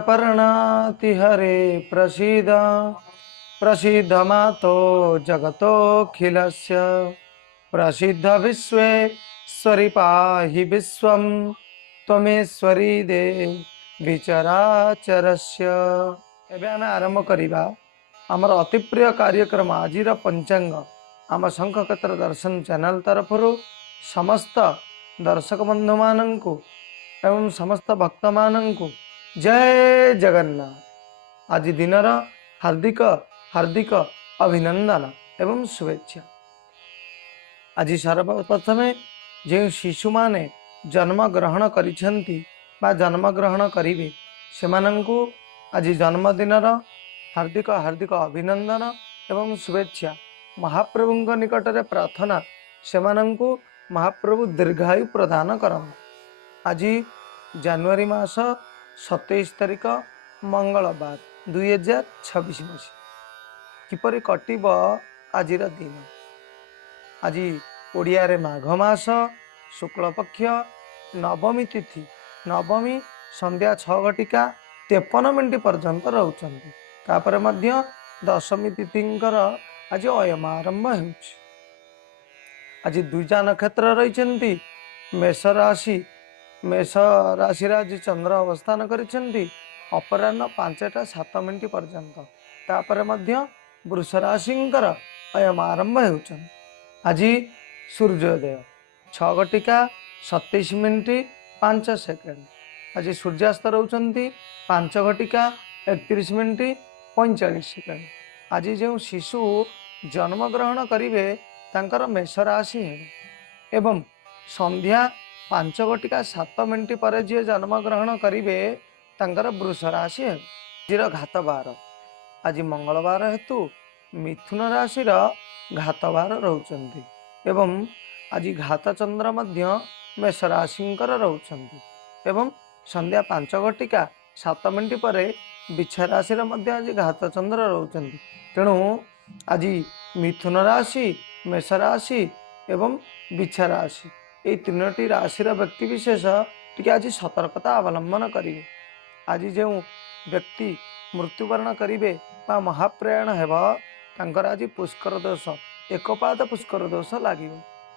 पर्णाति हरे प्रसीद प्रसीद मातो जगतोऽखिलस्य प्रसिद्ध विश्वेश्वरि पाहि विश्वं त्वमेश्वरी देवी चराचरस्य। एबे आमे आरंभ करिबा आमर अति प्रिय कार्यक्रम आजिर पंचांग आम शंखक्षेत्र दर्शन चैनल तरफरु समस्त दर्शक बंधु मानंकु एवं समस्त भक्त मानंकु जय जगन्नाथ। आज दिनर हार्दिक हार्दिक अभिनंदन एवं शुभेच्छा। आज सर्वप्रथमे जो शिशु माने जन्म ग्रहण करिसेंती बा जन्म ग्रहण करिवे सेमानंकु आज जन्मदिनर हार्दिक हार्दिक अभिनंदन एवं शुभेच्छा। महाप्रभुଙ୍କ निकटरे प्रार्थना सेमानंकु महाप्रभु दीर्घायु प्रदान करन। आज जनवरी मास 27 तारिख मंगलवार 2026 मसीहा किपरि कटिब आजिर दिन। आज ओडिया रे माघ मास शुक्ल पक्ष नवमी तिथि नवमी संध्या 6:53 पर्यंत रहउचंती। तापर मध्य दशमी तिथिंकर आज अयम आरंभ हेउछि। आज दुईटा नक्षत्र रहिचंती। मेष राशि आज चंद्र अवस्थान करिसेंती अपराह्न 5:07 पर्यंत। तापर मध्य वृष राशिंकर अयम आरंभ हेउछन। आज सूर्योदय 6:27 आज सूर्यास्त रहउचंती 5:31 आज जो शिशु जन्म ग्रहण करिवे तांकर मेष राशि हेबे एवं संध्या 5:07 पर जे जन्म ग्रहण करिवे तांकर वृष राशि हेबे। आजिर घात बार आज मंगलवार हेतु मिथुन राशि घात बार रहउचंती एवं आज घात चंद्र मध्य मेष राशिंकर रहउचंती एवं संध्या 5:07 पर बिच्छा राशि मध्य आज घात चंद्र रहउचंती। तेणु आज मिथुन राशि मेष राशि एवं बिच्छा राशि ये तीनोटी राशिर व्यक्ति विशेष टिके आज सतर्कता अवलंबन करेंगे। आज जो व्यक्ति मृत्युवरण करेंगे बा महाप्रयाण हेब तांकर आज पुष्कर दोष एकपाद पुष्कर दोष लगे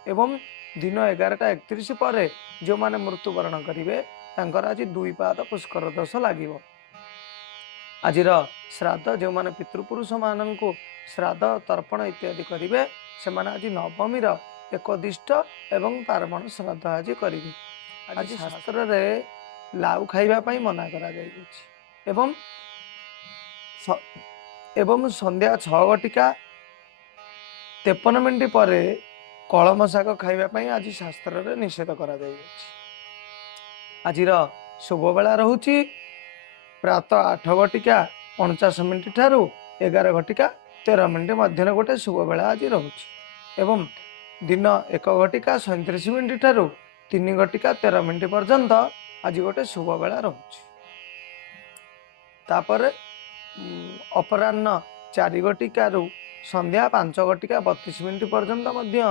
एवं दिन 11:31 पर जो माने मृत्युवरण करेंगे तांकर आज 2 पाद पुष्कर दोष लगे। आजिर श्राद्ध जो माने पितृपुरुष मानंकु श्राद्ध तर्पण इत्यादि करेंगे से माने आज नवमीर एकदिष्ट एवं पार्वण श्राद्ध आज करेंगे। आज शास्त्र रे लाउ खाइबा पई मना करा जाई एवं संध्या 6:53 पर कलम शाग खाइबा पई आज शास्त्र रे निषेध करा जाई। आजिर शुभ बेला रहुची प्रातः 8:49 ठारू 11:13 मध्य गोटे शुभ बेला आज रहुची एवं दिन 1:37 ठारू 3:13 पर्यंत आज गोटे शुभ बेला रहुची। तापर अपराह्न 4:00 संध्या 5:32 पर्यंत मध्य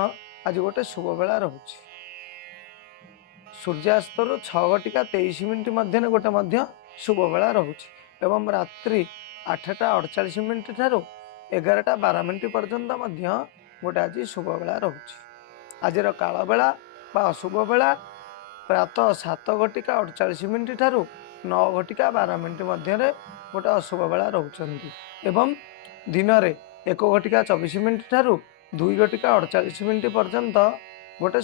आज गोटे शुभ बेला रहुची। सूर्यास्त 6:23 मध्य गोटे मध्य शुभ बेला रहुची एवं रात्रि 8:48 ठारू 11:12 पर्यंत मध्य गोटे आज शुभ बेला रहुची। आजिर काल बेला बा अशुभ बेला प्रातः 7:48 ठारू 9:12 मध्य गोटे अशुभ बेला रहुचंती एवं दिन रे 1:24 ठारू 2:48 पर्यंत गोटे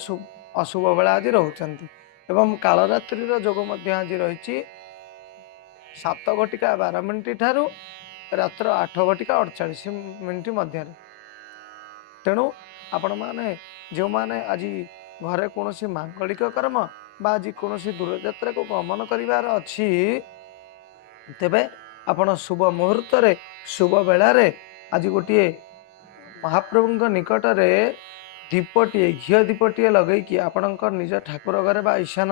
अशुभ बेला आज रहुचंती एवं कालरात्रि जोग मध्य आज रही 7:12 ठारू रात्र 8:48 मध्य। तेणु आपण माने जो माने आज घरे कौन मांगलिक कर्म बा आज कौन दूर यात्रा को गमन करिवार अछि तेबे आपण शुभ मुहूर्त रे शुभ बेला रे आज गोटे महाप्रभुଙ୍କ निकटरे दीपटीए घी दीपटीए लगेकी आपणकर निज ठाकुर घरे बा ईशान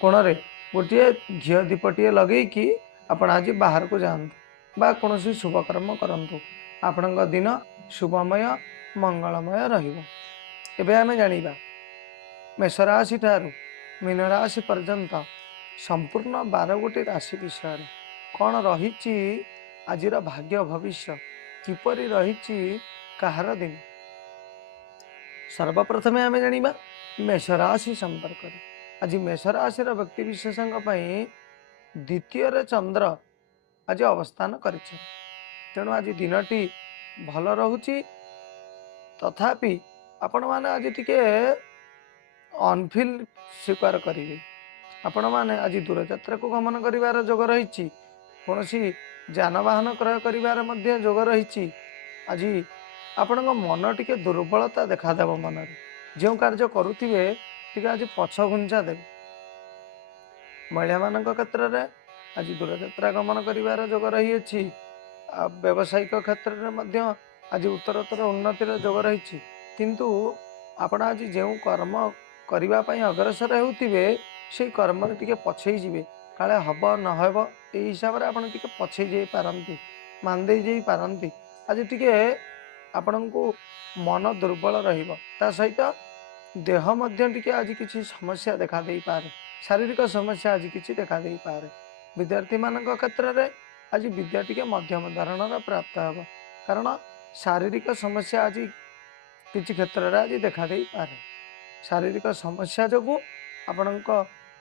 कोण रे गोटे घी दीपटीए लगेकी आपण आज बाहर को जातु बा कौन शुभ कर्म करंतु आपण दिन शुभमय मंगलमय रहिबो। एबे आमे जानिबा मेष राशि ठारू मीन राशि पर्यंत संपूर्ण 12 गोटी राशि विषय कौन रही आज भाग्य भविष्य किपरि रही कहार दिन। सर्वप्रथम आम जाना मेष राशि संपर्क। आज मेष राशि व्यक्ति विशेष द्वितीय चंद्र आज अवस्थान कर तेणु आज दिनटी भल रोचे तथापि आपण मैंने आज टिके अनफिल स्वीकार करेंगे। आपण मैंने आज दूरयात्रा को गमन कर जोग रही कौन जानवाहन क्रय कर जोग रही। आज आपण मन टिके दुर्बलता देखादेव मन जो कार्य करुवे टे आज पछ घुंचा देव। महिला मान क्षेत्र में आज दूरयात्रा गमन कर जोग रही व्यावसायिक क्षेत्र में आज उत्तरोत्तर उन्नतिर जोग रही किंतु आपण आज जो कर्म करने अग्रसर होते से कर्म टे पछई जी काले हम नहब यही हिसाब से आपड़ टे पछई जा पारती मानदे जा पारती। आज टे आपण को मन दुर्बल रहा सहित देह टे आज किसी समस्या देखा दे पारे शारीरिक समस्या आज किसी देखा दे पारे। विद्यार्थी मान क्षेत्र में आज विद्या टे मध्यम धरणर प्राप्त हे कारण शारीरिक समस्या आज किसी क्षेत्र में आज देखा दे पारे। शारीरिक समस्या जो आपण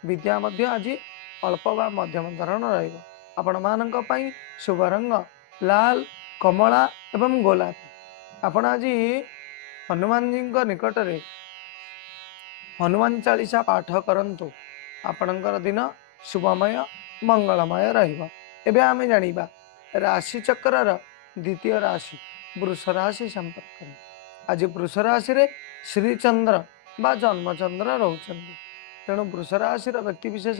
विद्या आज अल्प व मध्यम धरण रही। मान शुभ रंग लाल कमला एवं गोलापी। आपण आज हनुमान जी निकट में हनुमान चालीसा पाठ करंतु आपणकर दिन शुभमय मंगलमय रहिबा। आमे जानिबा राशि चक्र द्वितीय राशि वृष राशि संपर्क। आज वृष राशि रे श्रीचंद्र बा जन्मचंद्र रोचंदी तेणु वृष राशि व्यक्ति विशेष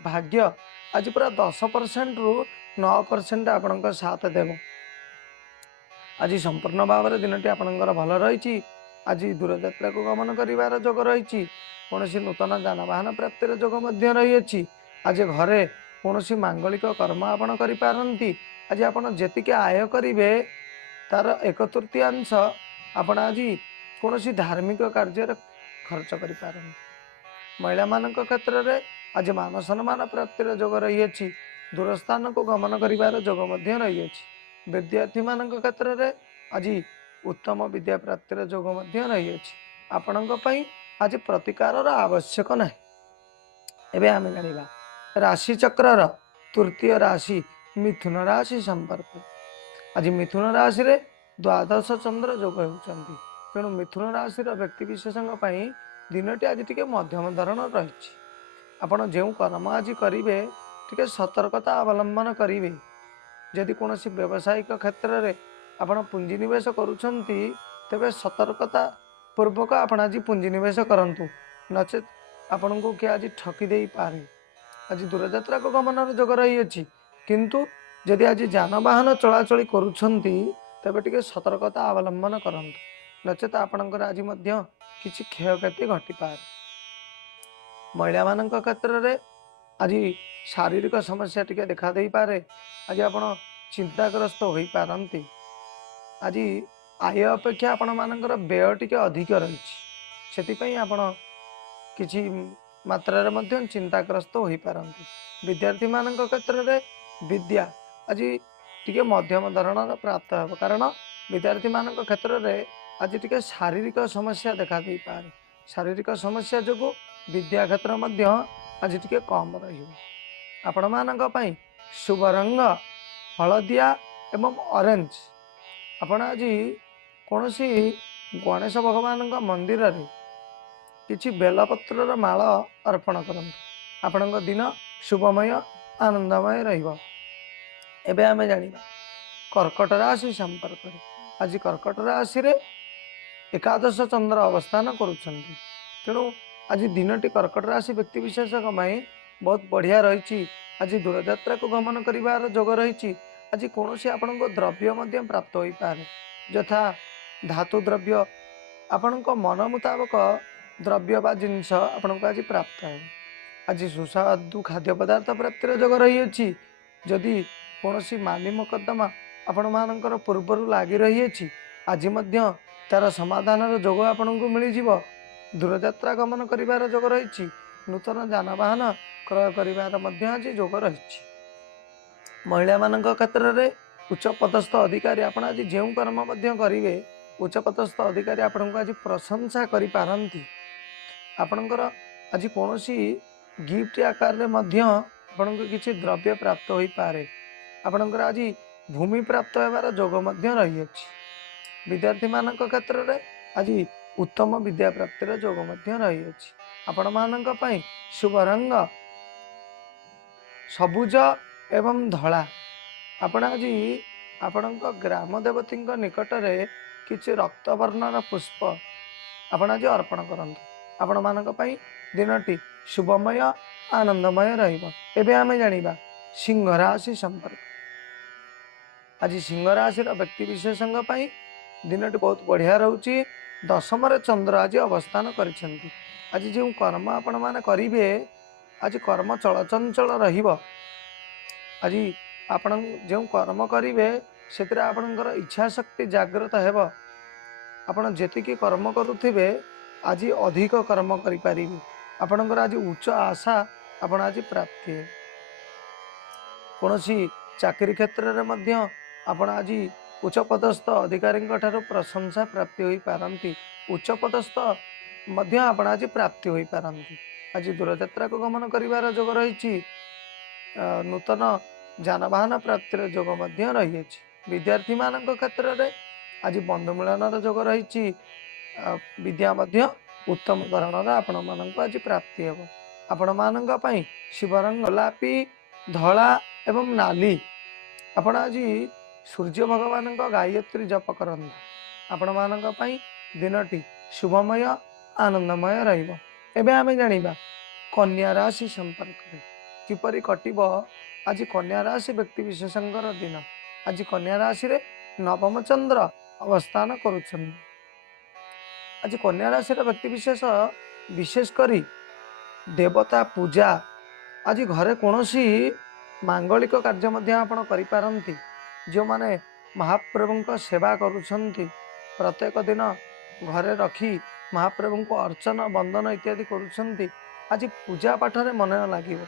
भाग्य आज पूरा 10% रु 9% आपण साथ देव। आज संपूर्ण भाव में दिन टी आपणकर भल रही। आज दूरयात्रा को गमन कर जोग रही कौन नूतन जानवाहन प्राप्तिर जोग रही। आज घरे कौन मांगलिक कर्म आपड़ करती आज आप जी आय करेंगे तार 1/3 आपण आज कौन धार्मिक कार्य खर्च कर। महिला मान क्षेत्र में आज मान सम्मान प्राप्तिर जोग रही दूरस्थान को गमन कर जोग रही। विद्यार्थी मान क्षेत्र में आज उत्तम विद्या प्राप्तिर जोग रही आपण आज प्रतिकार आवश्यक ना। एवं आम जाना राशि चक्र तृतीय राशि मिथुन राशि संपर्क। आज मिथुन राशि रे द्वादश चंद्र जोग होती तेणु मिथुन राशि व्यक्ति विशेष दिनटी आज टे मध्यम धरण रही। आपड़ जो कर्म आज करेंगे टे सतर्कता अवलंबन करेंगे। जदि कौन व्यावसायिक क्षेत्र में आपड़ पुंजीनिवेश करुँच तेरे सतर्कता पूर्वक आप आज पुंजीनिवेश करूँ नचेत आपण को किए आज ठकी दे पारे। आज दूरयात्रा को गमन जोग रही किंतु जदि आज जानवाहन चलाचल करुँच तेरे टे सतर्कता अवलंबन करूँ नचेत आपणकर आज किसी क्षयक्षति घटिपारे। महिला मान क्षेत्र में आज शारीरिक समस्या टी देखा दे पारे। आज आप चिंताग्रस्त हो पारती। आज आय अपेक्षा आपण मानकर व्यय टी अधिक रही से आपण किसी मात्रा चिंताग्रस्त हो पारती। विद्यार्थी मान क्षेत्र में विद्या आज टी मध्यम धरणर प्राप्त हो कारण विद्यार्थी मान क्षेत्र में आज टी शारीरिक समस्या देखा दे पारे। शारीरिक समस्या जो विद्या क्षेत्र मध्य आज टी कम रही। आपण शुभ रंग हलदिया एवं ऑरेंज। आपण आज कौन सी गणेश भगवान मंदिर रे किसी बेलपत्र माल अर्पण करंतु आपण दिन शुभमय आनंदमय रहिबो। एबे आमे जानिबा कर्कट राशि संपर्क। आज कर्कट राशि रे एकादश चंद्र अवस्थान करुछंती तेणु आज दिनटी कर्कट राशि व्यक्ति विशेष बहुत बढ़िया रही। आज दूरयात्रा को गमन कर जोग रही। आज कौन सी आपण द्रव्य प्राप्त हो पारे यथा धातु द्रव्य आपण मन मुताबक द्रव्य बा जिनस आपण को आज प्राप्त है। आज सुस्वादु खाद्य पदार्थ प्राप्तिर जोग रही। जदि कौन सी माली मुकदमा आपण मानकर पूर्वर लगी रही आज तार समाधान जोग आपण को मिल जीव। दूरयात्रा गमन कर जोग रही। नूतन जानवाहन क्रय कर आज जोग रही। महिला मान क्षेत्र में उच्च पदस्थ अधिकारी आपण आज जो कर्म करेंगे उच्च पदस्थ अधिकारी आपण को आज प्रशंसा करि पारंती आपणकर आज कौन गिफ्ट आकार में आपण को किसी द्रव्य प्राप्त हो पारे आपणकर आज भूमि प्राप्त होबार जोग रही अछि विद्यार्थी मान क्षेत्र में आज उत्तम विद्या प्राप्तिर जोग रही अछि आपण मानक पई शुभ रंग सबुज एवं धला आपण आज आपण ग्राम देवती निकट में किसी रक्तवर्णर पुष्प आपण आज अर्पण करंतु आपण मानक पई दिनटी शुभमय आनंदमय रहिबो। एबे आमे जानिबा सिंह राशि संपर्क आज सिंह राशि व्यक्ति विशेषज्ञ पई दिनटी बहुत बढ़िया रहउची दशम रे चंद्र आज अवस्थान करिसेंती आज जो कर्म आपण माने करिवे आज कर्म चलचंचल रहिबो आज आपण जो कर्म करिवे सेतरे आपणकर इच्छा शक्ति जागृत हेबो आपण जेतिकी कर्म करुथिबे आज अधिक कर्म करि पारिबे आपणकर आज उच्च आशा आपण आज प्राप्ति है कोनोसी चाकरी क्षेत्र रे मध्य आपण आज उच्च पदस्थ अधिकारी ठारू प्रशंसा प्राप्ति होई पारंती उच्च पदस्थ मध्य आपण आज प्राप्ति होई पारंती आज दूरयात्रा को गमन करिवार जोग रही नूतन जानवाहन प्राप्तिर जोग रही विद्यार्थी मान क्षेत्र में आज बंधु मिलन जोग रही विद्या उत्तम धरणर आपण मानक आज प्राप्ति हेब आपण मानक पई शिवरंग गोलापी धला एवं नाली आपण आज सूर्य भगवान गायत्री जप करंतु आपण मानक पई दिनटी शुभमय आनंदमय रहिबो। एबे आमे जानिबा कन्या राशि संपर्क किपरि कटिबो आज कन्या राशि व्यक्ति विशेषज्ञर दिन आज कन्या राशि रे नवम चंद्र अवस्थान करुछन आज कन्या राशि व्यक्ति विशेष विशेष करी देवता पूजा आज घरे कौनसी मांगलिक कार्य मध्य आपण करि पारंती जो माने महाप्रभु सेवा करुछंती प्रत्येक दिन घरे रखी महाप्रभु को अर्चन बंदन इत्यादि करुछंती आज पूजा पाठ रे मन लागिबो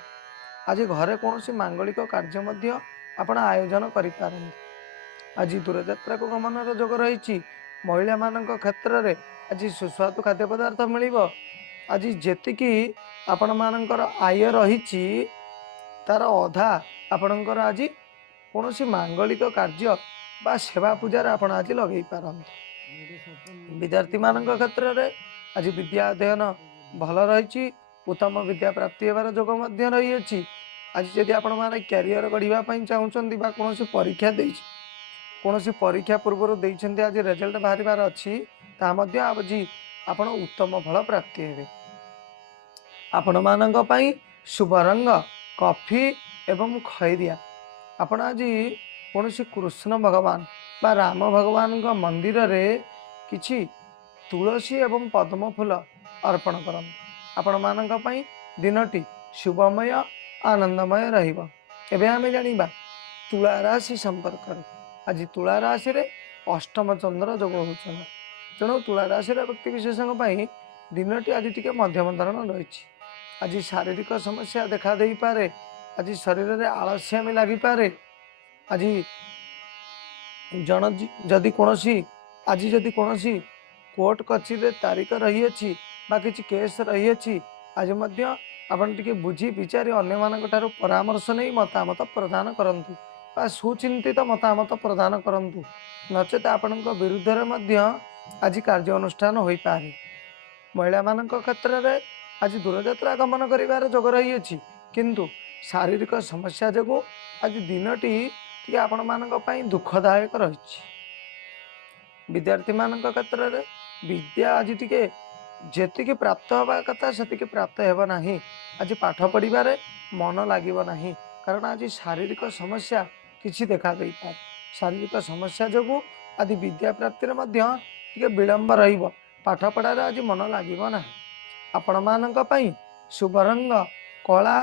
आज घरे कौनसी मांगलिक कार्य मध्य आपण आयोजन करि पारंती आज दूरयात्रा को गमन जोग रही महिला मान क्षेत्र में आज सुस्वादु खाद्य पदार्थ मिलिबो आज जेतिकी आपण मानकर आय रही तार अधा आपणकर आज कौन मांगलिक कार्य बा सेवा पूजार आपण आज लगे पारंती विद्यार्थी मान क्षेत्र में आज विद्या अध्ययन भल रही उत्तम विद्या प्राप्ति होबार जोग रही अछि आज जदि आपण माने कैरियर गढ़ा चाहूँगी कौन परीक्षा दे कौन परीक्षा पूर्व देइछन्ति आज रिजल्ट बाहर अच्छी आज आपण उत्तम फल प्राप्ति हेबे आपण मानक पई शुभ रंग कॉफी एवं खैरिया आपण आज कौन कृष्ण भगवान बा राम भगवान का मंदिर रे किछि तुलसी एवं पद्म फूल अर्पण करन आपण मानक पई दिनटी शुभमय आनंदमय रहिबो। एबे आमे जानिबा तुला राशि संपर्क आज तुला राशि रे अष्टम चंद्र जोग होछन तेणु तुला राशि व्यक्ति विशेषज्ञ दिनटी आज टिके मध्यम धरण रही आज शारीरिक समस्या देखा दे पारे आज शरीर में आलस्यामी लगी पारे आज जन जदि कौन आज जदि कौन कोर्ट कचेरी तारीख रही अछि बा किछि केस रही अछि आज मध्य आपण टिके बुझी विचारी अन्य मानक ठारू परामर्श नहीं मतामत प्रदान करंतु बा सुचिंतित मतामत प्रदान करंतु नचेत आपणक विरुद्ध रे मध्य आज कार्य अनुष्ठान हो पारे महिला मान क्षेत्र में आज दूरयात्रा गमन करिवार जोग रही अछि किंतु शारीरिक समस्या जो आज दिनटी टी आपण मानक पई दुखदायक रही विद्यार्थी मान क्षेत्र में विद्या आज टिके जेतिकी प्राप्त होगा कथा सेतिकी प्राप्त हेब नाही आज पाठ पढ़िबारे मन लागिब नाही कारण आज शारीरिक समस्या किछि देखा दे पारे शारीरिक समस्या जो आज विद्या प्राप्ति टिके विलंब रहिबो पाठ पढ़ार आज मन लागिब नाही आपण मानक पई शुभ रंग कला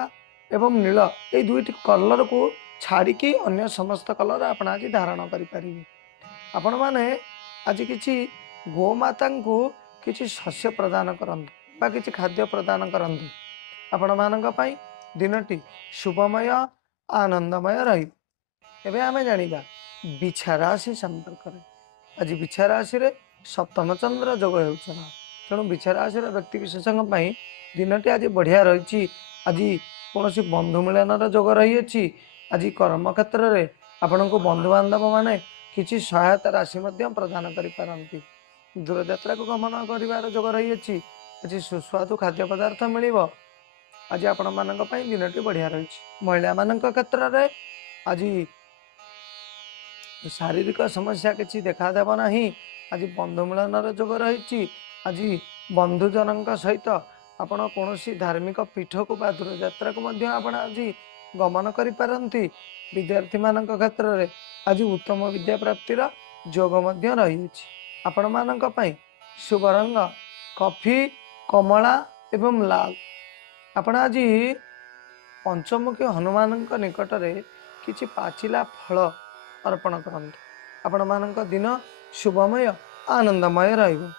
एवं नील ये दुईट कलर को छाड़िकी अन्य समस्त कलर आपण आज धारण करि परिबे आपण माने आज किछि गोमाता को किछि शस्य प्रदान करंतु बा किछि खाद्य प्रदान करंतु आपण मानक पई दिनटी शुभमय आनंदमय रही। एबे आमे जानिबा बिछा राशि संपर्क रे आज बिछा राशि रे सप्तम चंद्र जोग हेउछन तेणु बिछा राशि व्यक्ति विशेषज्ञ दिनटी आज बढ़िया रही। आज कौन बंधु मिलन जोग रही। आज कर्म क्षेत्र में आपण को बंधु बांधव माने किसी सहायता राशि प्रदान करि दूरयात्रा को गमन कर जोग रही। आज सुस्वादु खाद्य पदार्थ मिल। आज आपण मान दिनटी बढ़िया रही। महिला मान क्षेत्र में आज शारीरिक समस्या किसी देखादेव ना। आज बंधु मिलन जोग रही। आज बंधुजन सहित आपण कौन धार्मिक पीठ को दूरयात्रा को आज गमन करि। विद्यार्थी मान क्षेत्र में आज उत्तम विद्या प्राप्तिर जोग रही। आपण मान शुभ रंग कॉफी कमला एवं लाल। आपण आज पंचमुखी हनुमान निकट में किछि पाचिला फल अर्पण करंतु। आपण मान दिन शुभमय आनंदमय रहिबो।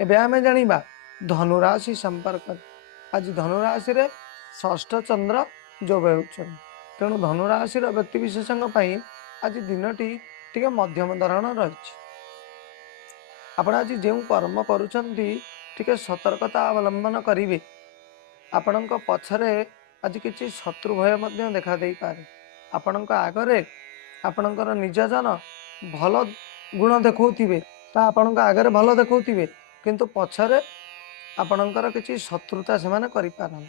एबे आमे जानिबा धनुराशि संपर्क। आज धनुराशि रे षष्ठ चंद्र जोग हेउछन तेणु धनुराशि व्यक्ति विशेषज्ञ आज दिनटी टिके मध्यम धरण रही। आपण आज जो कर्म करुछंती टिके सतर्कता अवलंबन करिवे। आपणक पछरे आज किछि शत्रु भय मध्य देखा देई पारे। आपणक आगरे आपणकर निजजन भल गुण देखौथिबे ता आपणक आगरे भल देखौथिबे किंतु पछरे आपणकर किछि शत्रुता से माने करि पारन।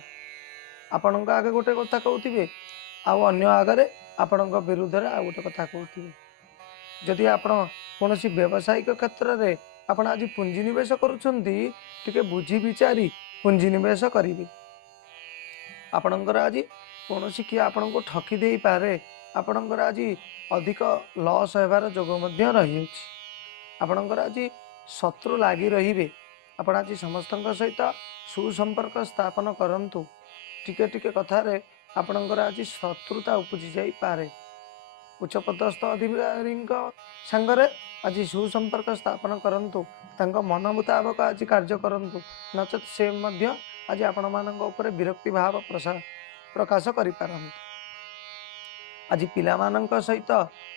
आपणक आगे गोटे कथा कहउथिबे आउ अन्य आगरे आपणक विरुद्ध रे आ गोटे कथा कहउथिबे। जदि आपण कोनोसी व्यावसायिक क्षेत्र रे आपण आज पुंजी निवेश करुछंती टिके बुझी विचारी पुंजी निवेश करिवे। आपणकर आज कोनोसी कि आपणको ठकी देई पारे। आपणकर आज अधिक लॉस हेबार जोग मध्य रही। आपणकर आज शत्रु लागी रहिबे। आपण आज समस्तक सहित सुसंपर्क स्थापन करंतु। टिके टिके कथारे आपणकर आज शत्रुता उपजी जाई पारे। उच्चपदस्थ अधिकारी सांगरे आज सुसंपर्क स्थापन करंतु। तांको मन मुताबक आज कार्य करंतु नचेत से मध्य आज आपण मानक ऊपर विरक्ति भाव प्रकाश करि पारंतु। आज पिला मानक सहित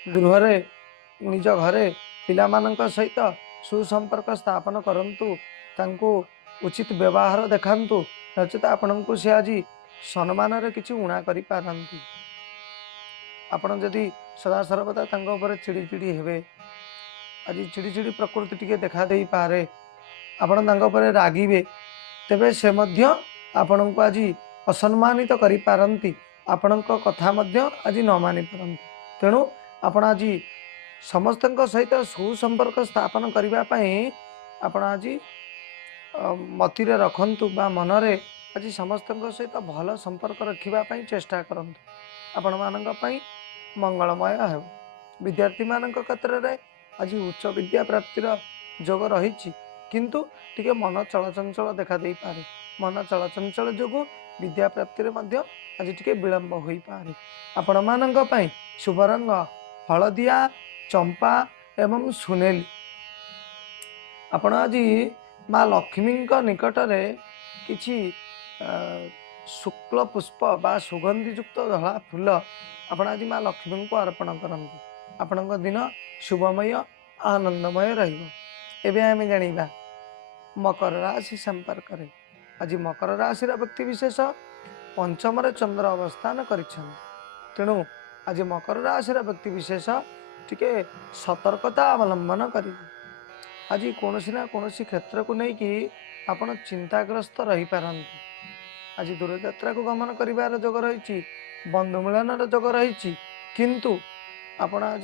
गृहरे निज घरे पिला मानक सहित सुसंपर्क स्थापन करंतु। तांको उचित व्यवहार देखांतु नचेत आपणको से आज सम्मान रे किछि उणा करि पारंती। आपण जदि सदा सर्वदा तांको ऊपर चिड़ीचिड़ी हेबे आज चिड़ीचिड़ी प्रकृति टिके देखा देई पारे। आपण तांको ऊपर रागिबे तेबे से मध्य आपणको आज असम्मानित करि पारंती। आपणको कथा मध्य आज न मानि पारंती। तेणु आपण आज समस्तक सहित सुसंपर्क स्थापन करिबा पई आपण आज मतिरे रखंतु बा मनरे आज समस्तक सहित भल संपर्क रखिबा पई चेष्टा करंतु। आपण मानक पई मंगलमय हेब। विद्यार्थी मानक क्षेत्र में आज उच्च विद्या प्राप्तिर जोग रही। किंतु टिके मन चलचंचल देखा देई पारे। मन चलचंचल जोगु विद्या प्राप्ति आज टिके विलंब होई पारे। आपण मानक पई शुभ रंग हलदिया चंपा एवं सुनेली। आपण आज माँ लक्ष्मी निकट में किछि शुक्ल पुष्प बा सुगंधि युक्त धला फूल आपण आज माँ लक्ष्मी को अर्पण करंतु। आपणक दिन शुभमय आनंदमय रहिबो। एबे आमे जानिबा मकर राशि संपर्क रे। आज मकर राशि व्यक्ति विशेष पंचम रे चंद्र अवस्थान करिछन तेणु आज मकर राशि व्यक्ति विशेष टिके सतर्कता अवलंबन करिवे। आज कोनोसी ना कोनोसी क्षेत्र को नहीं कि आपण चिंताग्रस्त रही पारंती। आज दूरयात्रा को गमन करिवार जोग रही। बंधु मिलन जोग रही। किंतु आपण आज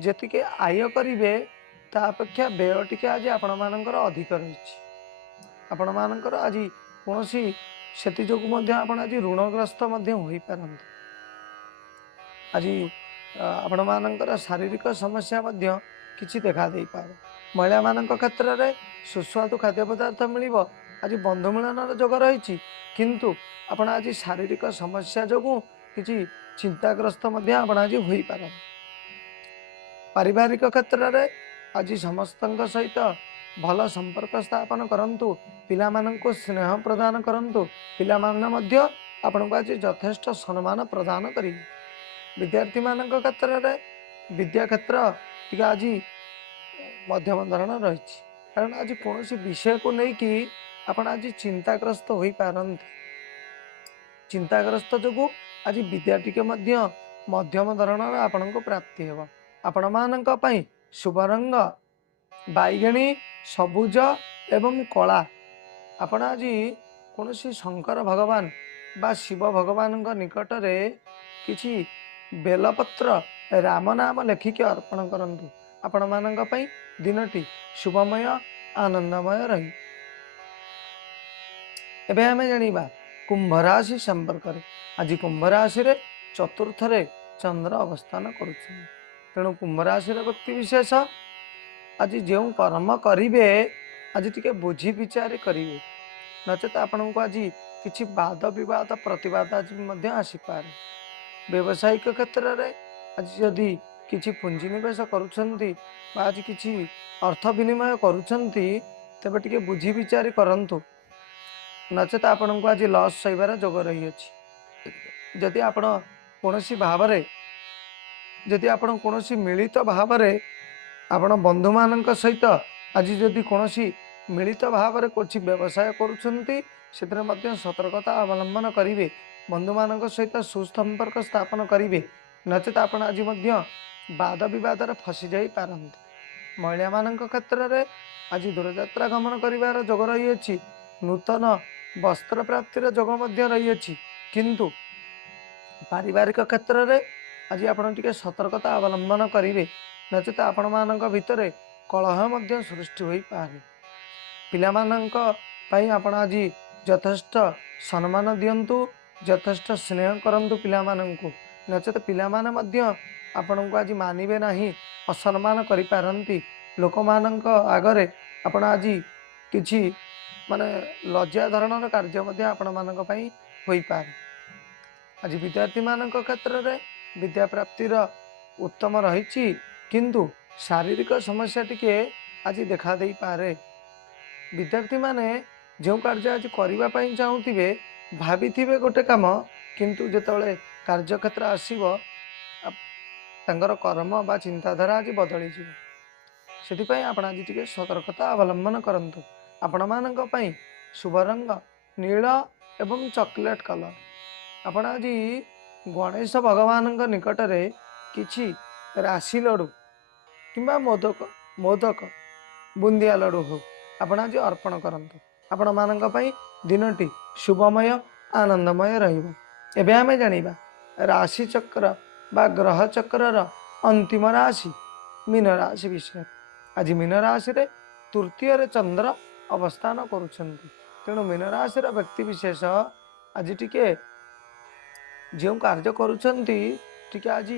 जेतिके आय करिवे ता अपेक्षा व्यय टिके आज आपण मानकर अधिक रही। आपण मानकर आज कोनोसी सेति जोगु मध्य आपण आज ऋणग्रस्त मध्य होई पारंती। आज आपण मानकर शारीरिक समस्या मध्य किछि देखा देई पारे। महिला मानक क्षेत्र में सुस्वादु खाद्य पदार्थ मिलिबो। आज बंधु मिलन जोग रही। किंतु आपण आज शारीरिक समस्या जोगु किछि चिंताग्रस्त मध्य आपण आज होई पारे। पारिवारिक क्षेत्र में आज समस्तक सहित भल संपर्क स्थापन करंतु। पिला माननको स्नेह प्रदान करंतु। पिला मान मध्य आपनको आज यथेष्ट सम्मान प्रदान करिवे। विद्यार्थी मानक क्षेत्र में विद्या क्षेत्र टिके आज मध्यम धरण रही कारण आज कौन विषय को लेकिन आपण आज चिंताग्रस्त हो पारती चिंताग्रस्त जो आज विद्या टिके मध्यम धरण आपण को प्राप्ति हेब आपण मान शुभ रंग बैगणी सबुज एवं कला आपण आज कौन शंकर भगवान बा शिव भगवान निकट में किछि बेलपत्र राम नाम लेखिकी अर्पण करंतु आपण मान दिनटी शुभमय आनंदमय रही। एबे आमे जानिबा कुंभ राशि संपर्क में आज कुंभ राशि रे चतुर्थ रे चंद्र अवस्थान करुछन तेणु कुंभ राशि व्यक्ति विशेष आज जो कर्म करिवे आज टिके बुझी विचार करिवे नचेत आपण को आज किछि वाद विवाद प्रतिवाद आज मध्य आसीपारे व्यावसायिक क्षेत्र में आज जदि किछि पुंजी निवेश करुछंती बा आज किछि अर्थ विनिमय करुछंती तेबे टिके बुझी विचार करंतु नचेत आपण को आज लॉस सहीबार जोग रही अछि जदि आपण कोनोसी भावरे जदि आपण कोनोसी मिलित भावरे आपण बंधु मानक सहित आज जदि कोनोसी मिलित भावरे कोछि व्यवसाय करुछंती सेतरे मध्य सतर्कता अवलंबन करिवे बंधु मानक सहित सुसंपर्क स्थापन करिवे नचेत आपण आज मध्य वाद विवाद रे फसी जाई पारंती महिला मानक क्षेत्र में आज दूरयात्रा गमन करिवार जोग रही अछि नूतन वस्त्र प्राप्तिर जोग मध्य रही अछि किंतु पारिवारिक क्षेत्र में आज आपण टिके सतर्कता अवलंबन करिवे नचेत आपण मानक भितरे कलह मध्य सृष्टि होई पारे पिला मानक पई आपण आज यथेष्ट सम्मान दियंतु यथेष्ट स्नेह करंतु पिला माननकु नचेत पिला माने मध्य आपण को आज मानिबे नाही असम्मान करि पारंती लोक मानक आगरे आपण आज किछि माने लज्जा धरणर कार्य मध्य आपण मानक पई होई पारे आज विद्यार्थी मानक क्षेत्र में विद्या प्राप्तिर उत्तम रही किंतु शारीरिक समस्या टिके आज देखा दे पारे विद्यार्थी माने जो कार्य आज करबा पई चाहूथिबे भाबिथिबे गोटे काम किंतु जेतबेले कार्यक्षेत्र आसीबो तांकर कर्म बा चिंताधारा आज बदली जीवो सेथिपई आपण आज टिके सतर्कता अवलंबन करंतु आपण मानक पई शुभ रंग नील एवं चॉकलेट कलर आपण आज गणेश भगवान निकट में किछि राशि लड्डू किंबा मोदक मोदक बुंदिया लड्डू हो आपण आज अर्पण करंतु आपण मानक पई दिनटी शुभमय आनंदमय रहिबो। एबे आमे जानिबा राशि चक्र बा ग्रह चक्रर अंतिम राशि मीन राशि विषय आज मीन राशि रे तृतीय रे चंद्र अवस्थान करुछंती तेणु मीन राशि रा व्यक्ति विशेष आज टिके जो कार्य करुछंती टिके आज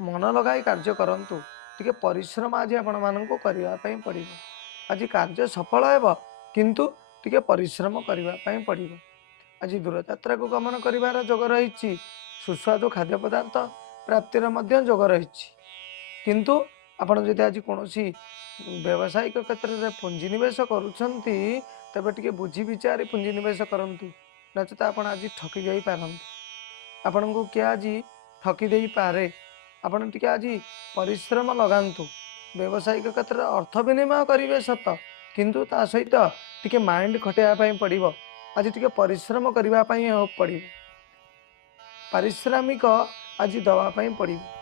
मन लगाई कार्य करंतु टिके परिश्रम आज आपण माननको करिवा पई पड़िबो आज कार्य सफल हेबो किंतु टिके परिश्रम करिवा पई पड़िबो आज दूरयात्रा को गमन करिवार जोग रही सुस्वादु खाद्य पदार्थ प्राप्तिर मध्य जोग रही किंतु आपण जदि आज कोनोसी व्यावसायिक क्षेत्र में पुंजी निवेश करुछंती तबे टिके बुझी विचारी पुंजी निवेश करंतु नचेत आपण आज ठकी जाई पारंतु आपण को क्या आज ठकी देई पारे आपण टिके आज परिश्रम लगांतु व्यावसायिक क्षेत्र अर्थ विनिमय करिवे सत किंतु ता सहित टिके माइंड खटेया पई पड़िबो आज टिके परिश्रम करिवा पई पड़िबो पारिश्रमिक आज दवा पई पड़िबो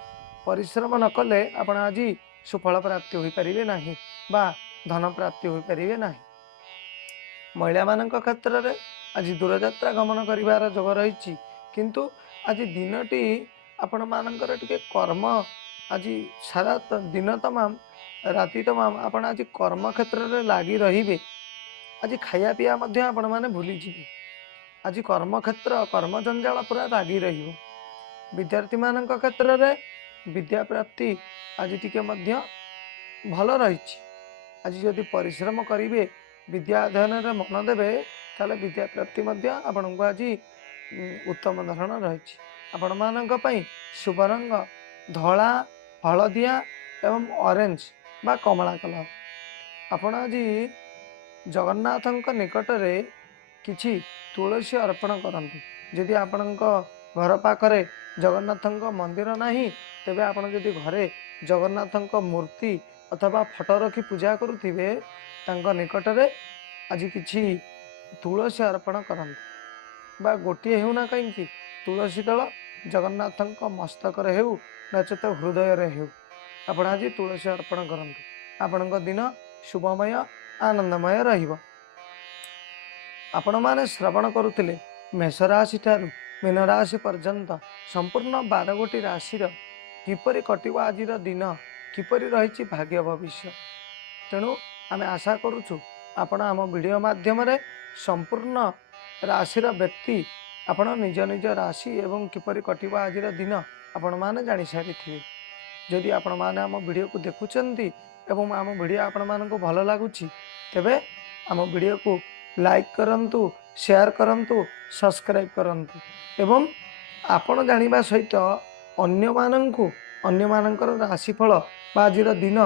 परिश्रम न कले आपण आज सुफल प्राप्ति होई परिबे नाही बा धन प्राप्ति होई परिबे नाही महिला मानक क्षेत्र में आज दूरयात्रा गमन करिवार जोग रही किंतु आज दिनटी आपण मानकर टिके कर्म आज सारा दिन तमाम राति तमाम आपण आज कर्म क्षेत्र में लागी रहिबे आज खाया पिया मध्य आपण माने भूली जिवे आज कर्म क्षेत्र कर्म जंजाल पूरा लागी रहिबो विद्यार्थी मानक क्षेत्र में विद्या प्राप्ति आज टिके मध्य भल रही आज जदि परिश्रम करिवे विद्या अध्ययन रे मन देवे ताले विद्या प्राप्ति मध्य आपण को आज उत्तम धरण रही आपण मानक पई शुभ रंग धला हलदिया एवं ऑरेंज बा कमला कलर आपण आज जगन्नाथଙ୍କ निकटरे किछि तुलसी अर्पण करंतु यदि आपणଙ୍କ घर पाखरे जगन्नाथଙ୍କ मंदिर नाही तेबे आपण यदि घरे जगन्नाथ मूर्ति अथवा फोटो रखी पूजा करुथिबे तांको निकटरे आज किछि तुलसी अर्पण करंतु बा गोटे हेउना कहीं तुलसी दल जगन्नाथ मस्तक हेउ नचेत हृदय हेउ आपण आज तुलसी अर्पण करंतु आपण दिन शुभमय आनंदमय रहिबो। आपण माने श्रवण करुथिले मेष राशि ठारू मीन राशि पर्यंत संपूर्ण 12 गोटी राशि किपरि कटिबो आज दिन किपरि रही भाग्य भविष्य। तेणु आमे आशा करुचु आपण आम वीडियो माध्यम संपूर्ण राशिर व्यक्ति आपण निज निज राशि एवं किपरि कटिबो आज दिन आपण माने जानि सारी थिबे। जदि आपण माने आम वीडियो को देखुचंती एवं आम वीडियो आपण माननको भल लागुची तेबे आम वीडियो को लाइक करंतु, शेयर करंतु, सब्सक्राइब करंतु एवं आपण जानिबा सहित अन्य मानकर राशिफल बा आजिर दिन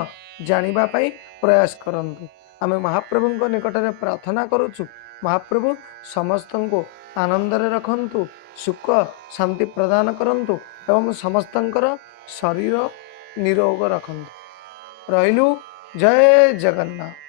जानिबा पई प्रयास करंतु। आमे महाप्रभुଙ୍କ निकटरे प्रार्थना करुचु महाप्रभु समस्तंको आनंद रे रखंतु, सुख शांति प्रदान करंतु एवं समस्तंकर शरीर निरोग रखंतु। रहिलु जय जगन्नाथ।